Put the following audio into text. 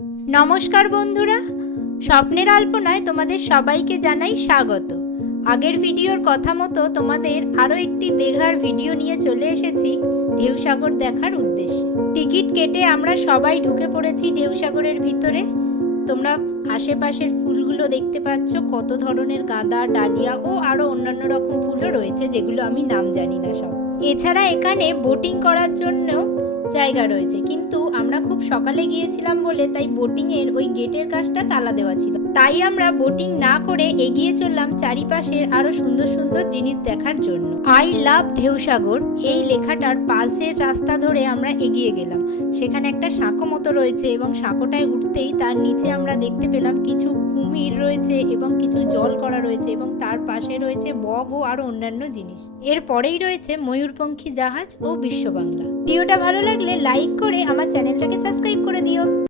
নমস্কার বন্ধুরা, স্বপ্নের আলপনায় তোমাদের সবাইকে জানাই স্বাগত। আগের ভিডিওর কথা মতো তোমাদের আরও একটি দীঘার ভিডিও নিয়ে চলে এসেছি ঢেউসাগর দেখার উদ্দেশ্যে। টিকিট কেটে আমরা সবাই ঢুকে পড়েছি ঢেউসাগরের ভিতরে। তোমরা আশেপাশের ফুলগুলো দেখতে পাচ্ছ, কত ধরনের গাঁদা, ডালিয়া ও আরও অন্যান্য রকম ফুলও রয়েছে যেগুলো আমি নাম জানি না সব। এছাড়া এখানে বোটিং করার জন্য জায়গা রয়েছে, কিন্তু আমরা খুব সকালে গিয়েছিলাম বলে তাই বোটিংয়ের ওই গেটের কাজটা তালা দেওয়া ছিল। তাই আমরা বোটিং না করে এগিয়ে চললাম চারিপাশের আরো সুন্দর সুন্দর জিনিস দেখার জন্য। আই লাভ ঢেউসাগর এই লেখাটার পাশের রাস্তা ধরে আমরা এগিয়ে গেলাম। সেখানে একটা সাঁকো মতো রয়েছে এবং সাঁকোটায় উঠতেই তার নিচে আমরা দেখতে পেলাম কিছু কুমির রয়েছে এবং কিছু জল করা রয়েছে এবং তার পাশে রয়েছে বগ ও আরো অন্যান্য জিনিস। এরপরেই রয়েছে ময়ূরপঙ্খী জাহাজ ও বিশ্ব বাংলা। ভিডিওটা ভালো লাগলে লাইক করে আমার চ্যানেলটাকে সাবস্ক্রাইব করে দিও।